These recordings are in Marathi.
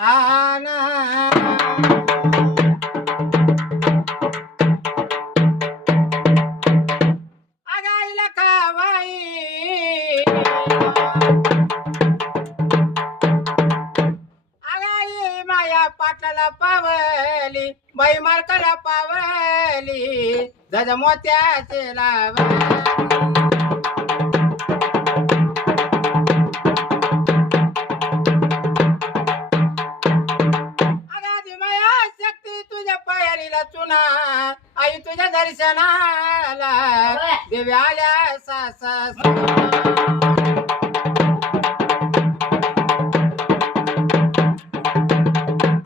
आना आगाईला खावाई आगाई माया पाटलाला पावली बाई मालकाला पावली जज मोत्याचे लावली चुना आई तुझ्या दर्शनाला देवी आल्या सासा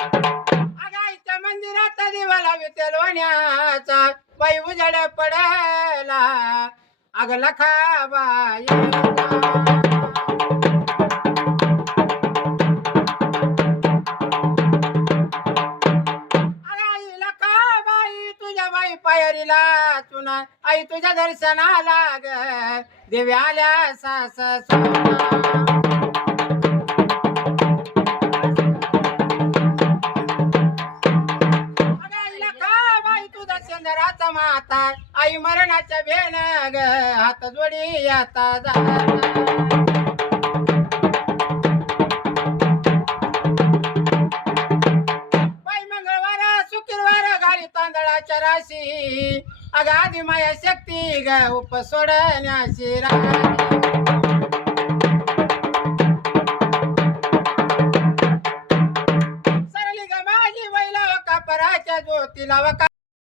आगाईच्या मंदिरात दिवा लाविते लोण्याचा बाई उजाड पडायला अग लखाबाई पायरीला चुना आई तुझ्या दर्शनाला ग देवी आल्या सास बाई तुझा चंद्राचा माता आई मरणाच्या भेन ग हात जोडी आता तांदळाच्या राशी अग आधी माया शक्ती ग उप सोडण्याची सरली ग माझी बैला वका पराच्या ज्योतीला वका